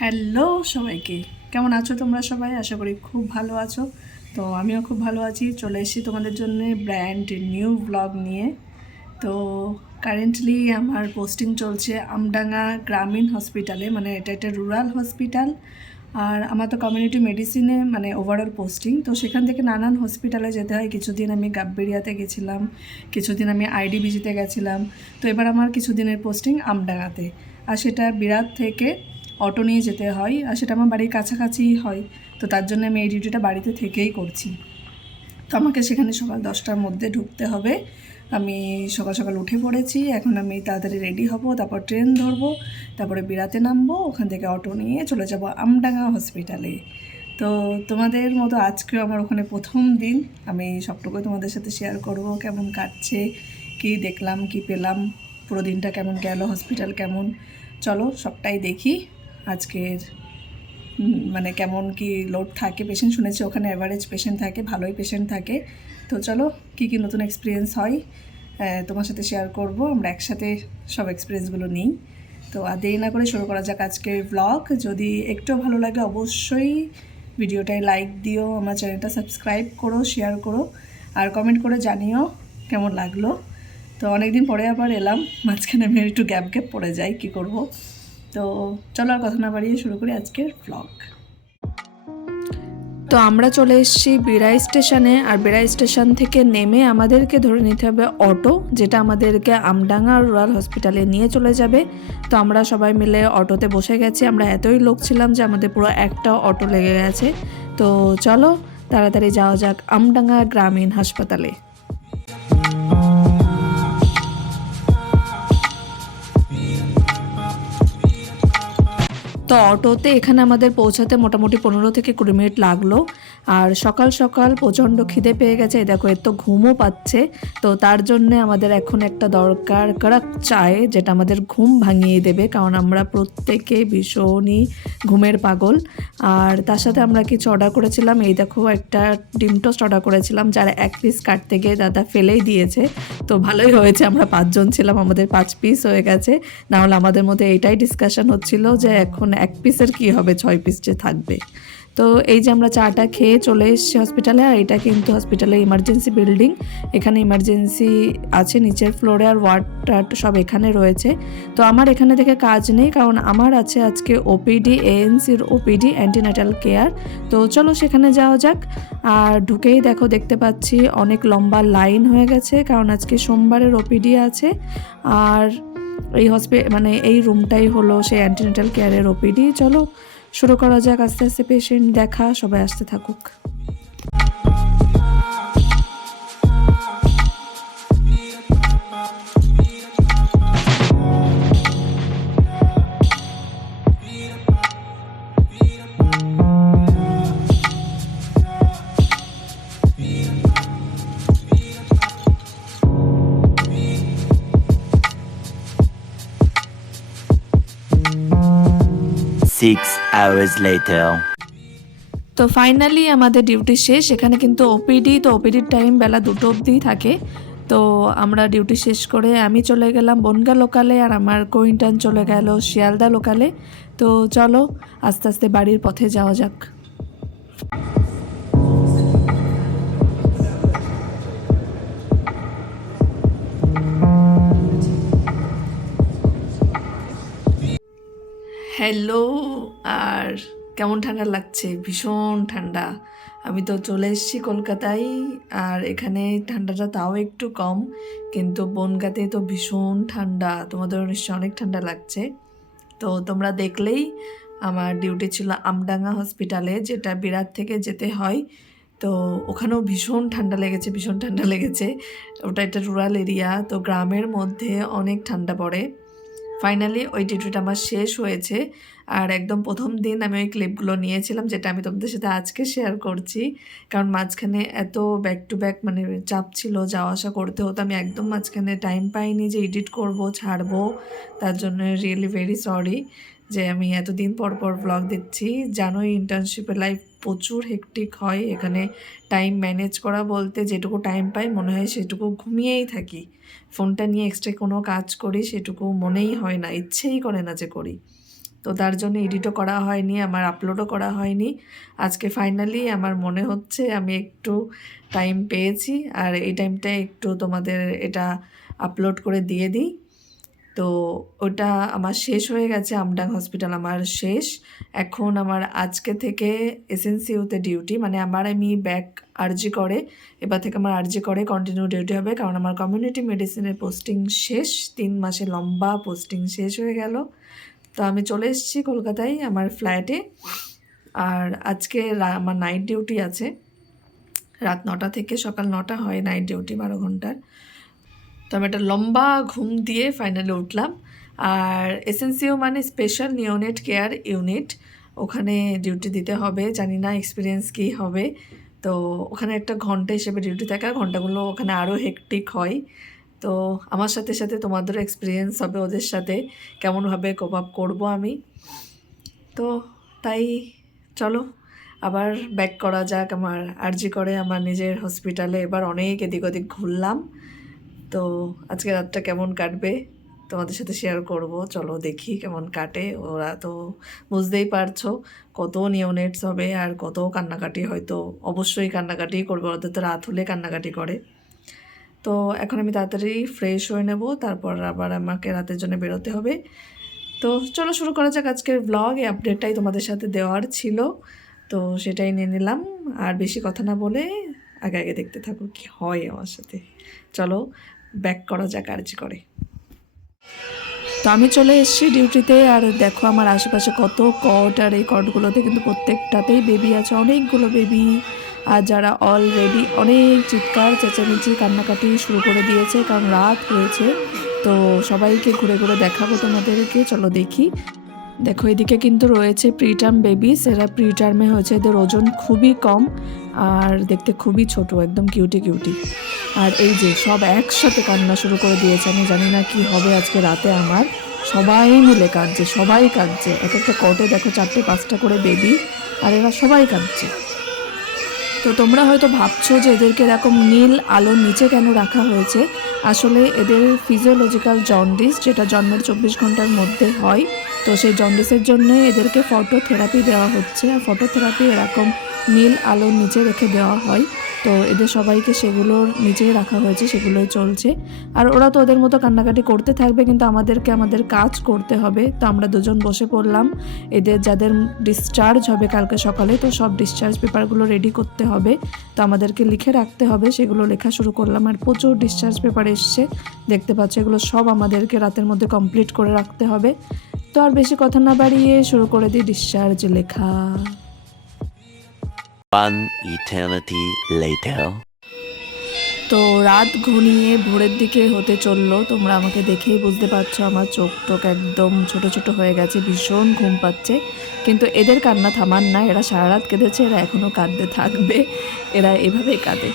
Hello সবাইকে, কেমন আছো তোমরা সবাই? আশা করি খুব ভালো আছো। তো আমিও খুব ভালো আছি। চলে এসেছি তোমাদের জন্য ব্র্যান্ড নিউ ব্লগ নিয়ে। তো কারেন্টলি আমার পোস্টিং চলছে আমডাঙ্গা গ্রামীণ হসপিটালে, মানে এটা একটা রুরাল হসপিটাল। আর আমার তো কমিউনিটি মেডিসিনে মানে ওভারঅল পোস্টিং, তো সেখান থেকে নানান হসপিটালে যেতে হয়। কিছুদিন আমি গাব্বেরিয়াতে গেছিলাম, কিছুদিন আমি আইডিবিজিতে গেছিলাম। তো এবার আমার কিছুদিনের পোস্টিং আমডাঙ্গাতে, আর সেটা বিরাট থেকে অটো নিয়ে যেতে হয়, আর সেটা আমার বাড়ির কাছাকাছিই হয়। তো তার জন্য আমি এই ডিউটিটা বাড়িতে থেকেই করছি। তো আমাকে সেখানে সকাল 10টার মধ্যে ঢুকতে হবে। আমি সকাল সকাল উঠে পড়েছি, এখন আমি তাড়াতাড়ি রেডি হব, তারপর ট্রেন ধরবো, তারপরে বিরাতে নামবো, ওখান থেকে অটো নিয়ে চলে যাব আমডাঙ্গা হসপিটালে। তো তোমাদের মতো আজকেও আমার ওখানে প্রথম দিন। আমি সবটুকুই তোমাদের সাথে শেয়ার করব, কেমন কাটছে, কী দেখলাম, কী পেলাম, পুরো দিনটা কেমন গেল, হসপিটাল কেমন। চলো সবটাই দেখি আজকের। মানে কেমন কি লোড থাকে পেশেন্ট, শুনেছি ওখানে অ্যাভারেজ পেশেন্ট থাকে, ভালোই পেশেন্ট থাকে। তো চলো কী কী নতুন এক্সপিরিয়েন্স হয় তোমার সাথে শেয়ার করব, আমরা একসাথে সব এক্সপিরিয়েন্সগুলো নিই। তো আর দেরি না করে শুরু করা যাক আজকের ব্লগ। যদি একটু ভালো লাগে অবশ্যই ভিডিওটায় লাইক দিও, আমার চ্যানেলটা সাবস্ক্রাইব করো, শেয়ার করো, আর কমেন্ট করে জানিও কেমন লাগলো। তো অনেক দিন পরে আবার এলাম, মাঝখানে আমি একটু গ্যাপ পড়ে যাই, কী করব। তো চলো আর কথা না বাড়িয়ে শুরু করি আজকের ব্লগ। তো আমরা চলে এসেছি বিরাই স্টেশনে, আর বিরাই স্টেশন থেকে নেমে আমাদেরকে ধরে নিতে হবে অটো, যেটা আমাদেরকে আমডাঙ্গা রুরাল হসপিটালে নিয়ে চলে যাবে। তো আমরা সবাই মিলে অটোতে বসে গেছি। আমরা এতই লোক ছিলাম যে আমাদের পুরো একটা অটো লেগে গেছে। তো চলো তাড়াতাড়ি যাওয়া যাক আমডাঙ্গা গ্রামীণ হাসপাতালে। তো অটোতে এখানে আমাদের পৌঁছাতে মোটামুটি 15 থেকে 20 মিনিট লাগলো। আর সকাল সকাল প্রচণ্ড খিদে পেয়ে গেছে, দেখো এত ঘুমও পাচ্ছে। তো তার জন্য আমাদের এখন একটা দরকার কড়ক চায়, যেটা আমাদের ঘুম ভাঙিয়ে দেবে, কারণ আমরা প্রত্যেকে ভীষণই ঘুমের পাগল। আর তার সাথে আমরা কিছু অর্ডার করেছিলাম, এই দেখো একটা ডিম টোস্ট অর্ডার করেছিলাম, যারা 1 পিস কাটতে গিয়ে দাদা ফেলেই দিয়েছে। তো ভালোই হয়েছে, আমরা 5 জন ছিলাম, আমাদের 5 পিস হয়ে গেছে। নাহলে আমাদের মধ্যে এইটাই ডিসকাশন হচ্ছিল যে এখন 1 পিসের কী হবে, 6 পিস যে থাকবে। তো এই যে আমরা চাটা খেয়ে চলে এসেছি হসপিটালে। আর এটা কিন্তু হসপিটালে ইমার্জেন্সি বিল্ডিং, এখানে ইমার্জেন্সি আছে নিচের ফ্লোরে, আর ওয়ার্ড টার্ড সব এখানে রয়েছে। তো আমার এখানে থেকে কাজ নেই, কারণ আমার আছে আজকে ওপিডি, এএনসির ওপিডি, অ্যান্টিনাটাল কেয়ার। তো চলো সেখানে যাওয়া যাক। আর ঢুকেই দেখতে পাচ্ছি অনেক লম্বা লাইন হয়ে গেছে, কারণ আজকে সোমবারের ওপিডি আছে। আর এই মানে এই রুমটাই হলো সেই অ্যান্টিনেটাল কেয়ারের ওপিডি। চলো শুরু করা যাক, আস্তে আস্তে পেশেন্ট দেখা, সবাই আসতে থাকুক। Six hours later. তো ফাইনালি আমাদের ডিউটি শেষ। এখানে কিন্তু ওপিডি, তো ওপিডির টাইম বেলা 2টো অবধি থাকে। তো আমরা ডিউটি শেষ করে আমি চলে গেলাম বনগা লোকালে, আর আমার কোইন্টার্ন চলে গেল শিয়ালদা লোকালে। তো চলো আস্তে আস্তে বাড়ির পথে যাওয়া যাক। হ্যালো, আর কেমন ঠান্ডা লাগছে? ভীষণ ঠান্ডা। আমি তো চলে এসেছি কলকাতায়, আর এখানে ঠান্ডাটা তাও একটু কম, কিন্তু বনগাঁতে তো ভীষণ ঠান্ডা। তোমাদেরও নিশ্চয়ই অনেক ঠান্ডা লাগছে। তো তোমরা দেখলেই আমার ডিউটি ছিল আমডাঙ্গা হসপিটালে, যেটা বিরাট থেকে যেতে হয়। তো ওখানেও ভীষণ ঠান্ডা লেগেছে, ভীষণ ঠান্ডা লেগেছে। ওটা একটা রুরাল এরিয়া, তো গ্রামের মধ্যে অনেক ঠান্ডা পড়ে। ফাইনালি ওই ডিউটিটা আমার শেষ হয়েছে। আর একদম প্রথম দিন আমি ওই ক্লিপগুলো নিয়েছিলাম, যেটা আমি তোমাদের সাথে আজকে শেয়ার করছি। কারণ মাঝখানে এত ব্যাক টু ব্যাক মানে চাপ ছিল, যাওয়া আসা করতে হতো, আমি একদম মাঝখানে টাইম পাইনি যে এডিট করব, ছাড়বো। তার জন্য রিয়েলি ভেরি সরি যে আমি এতদিন পর পর ব্লগ দিচ্ছি। জানোই ইন্টার্নশিপের লাইফ প্রচুর হেক্টিক হয়। এখানে টাইম ম্যানেজ করা বলতে, যেটুকু টাইম পাই মনে হয় সেটুকু ঘুমিয়েই থাকি। ফোনটা নিয়ে এক্সট্রা কোনো কাজ করি সেটুকু মনেই হয় না, ইচ্ছেই করে না যে করি। তো তার জন্য এডিটও করা হয়নি, আমার আপলোডও করা হয়নি। আজকে ফাইনালি আমার মনে হচ্ছে আমি একটু টাইম পেয়েছি, আর এই টাইমটায় একটু তোমাদের এটা আপলোড করে দিয়ে দিই। তো ওটা আমার শেষ হয়ে গেছে, আমডাং হসপিটাল আমার শেষ। এখন আমার আজকে থেকে এসএনসিইউতে ডিউটি, মানে আমি ব্যাক আরজি করে, এবার থেকে আমার আরজি করে কন্টিনিউ ডিউটি হবে, কারণ আমার কমিউনিটি মেডিসিনের পোস্টিং শেষ, 3 মাসে লম্বা পোস্টিং শেষ হয়ে গেল। তো আমি চলে এসেছি কলকাতায় আমার ফ্ল্যাটে। আর আজকে আমার নাইট ডিউটি আছে, রাত 9টা থেকে সকাল 9টা হয় নাইট ডিউটি, 12 ঘন্টার। তো আমি একটা লম্বা ঘুম দিয়ে ফাইনালি উঠলাম। আর এসএনসিইউ মানে স্পেশাল নিওনেট কেয়ার ইউনিট, ওখানে ডিউটি দিতে হবে। জানি না এক্সপিরিয়েন্স কী হবে। তো ওখানে একটা ঘন্টা হিসেবে ডিউটি থাকে, আর ঘন্টাগুলো ওখানে আরও হেকটিক হয়। তো আমার সাথে সাথে তোমাদেরও এক্সপিরিয়েন্স হবে ওদের সাথে, কেমনভাবে কোপ আপ করবো আমি। তো তাই চলো আবার ব্যাক করা যাক আমার আরজি করে আমার নিজের হসপিটালে। এবার অনেক এদিক ওদিক ঘুরলাম। তো আজকে রাতটা কেমন কাটবে তোমাদের সাথে শেয়ার করব, চলো দেখি কেমন কাটে। ওরা তো বুঝতেই পারছো কত নিওনেটস হবে আর কত কান্নাকাটি, হয়তো অবশ্যই কান্নাকাটি করবে, ওদের তো রাত হলে কান্নাকাটি করে। তো এখন আমি তাড়াতাড়ি ফ্রেশ হয়ে নেব, তারপর আবার আমাকে রাতের জন্য বেরোতে হবে। তো চলো শুরু করা যাক আজকের ব্লগ। এই আপডেটটাই তোমাদের সাথে দেওয়ার ছিল, তো সেটাই নিয়ে নিলাম। আর বেশি কথা না বলে আগে আগে দেখতে থাকো কি হয় আমার সাথে। চলো ব্যাক করা যাক আরজি করে। তো আমি চলে এসেছি ডিউটিতে, আর দেখো আমার আশেপাশে কত কট, আর এই কটগুলোতে কিন্তু প্রত্যেকটাতেই বেবি আছে, অনেকগুলো বেবি। আর যারা অলরেডি অনেক চিৎকার চেঁচামেচি কান্নাকাটি শুরু করে দিয়েছে, কারণ রাত হয়েছে। তো সবাইকে ঘুরে ঘুরে দেখাবো তোমাদেরকে, চলো দেখি। দেখো এদিকে কিন্তু রয়েছে প্রিটার্ম বেবিস, এরা প্রিটার্মে হয়েছে, এদের ওজন খুবই কম আর দেখতে খুবই ছোট, একদম কিউটি কিউটি। আর এই যে সব একসাথে কান্না শুরু করে দিয়েছে, আমি জানি না কি হবে আজকে রাতে আমার। সবাই মিলে কাঁদছে, সবাই কাঁদছে, এক একটা কটে দেখো 4-5টা করে বেবি, আর এরা সবাই কাঁদছে। তো তোমরা হয়তো ভাবছো যে এদেরকে এরকম নীল আলোর নিচে কেন রাখা হয়েছে। আসলে এদের ফিজিওলজিক্যাল জন্ডিস, যেটা জন্মের 24 ঘন্টার মধ্যে হয়, তো সেই জন্ডিসের জন্য এদেরকে ফটোথেরাপি দেওয়া হচ্ছে। আর ফটোথেরাপি এরকম নীল আলোর নিচে রেখে দেওয়া হয়। তো এদের সবাইকে সেগুলোর নিচেই রাখা হয়েছে, সেগুলোই চলছে। আর ওরা তো ওদের মতো কান্নাকাটি করতে থাকবে, কিন্তু আমাদেরকে আমাদের কাজ করতে হবে। তো আমরা দুজন বসে পড়লাম, এদের যাদের ডিসচার্জ হবে কালকে সকালে, তো সব ডিসচার্জ পেপারগুলো রেডি করতে হবে, তো আমাদেরকে লিখে রাখতে হবে। সেগুলো লেখা শুরু করলাম, আর প্রচুর ডিসচার্জ পেপার এসছে, দেখতে পাচ্ছ। এগুলো সব আমাদেরকে রাতের মধ্যে কমপ্লিট করে রাখতে হবে। তো আর বেশি কথা না বাড়িয়ে শুরু করে দিই ডিসচার্জ লেখা। One eternity later. তো রাত ঘনিয়ে ভোরের দিকে হতে চললো, তোমরা আমাকে দেখেই বুঝতে পারছো আমার চোখ টোক একদম ছোট ছোট হয়ে গেছে, ভীষণ ঘুম পাচ্ছে। কিন্তু এদের কান্না থামার না, এরা সারা রাত কেঁদেছে, এরা এখনও কাঁদতে থাকবে, এরা এভাবেই কাঁদে।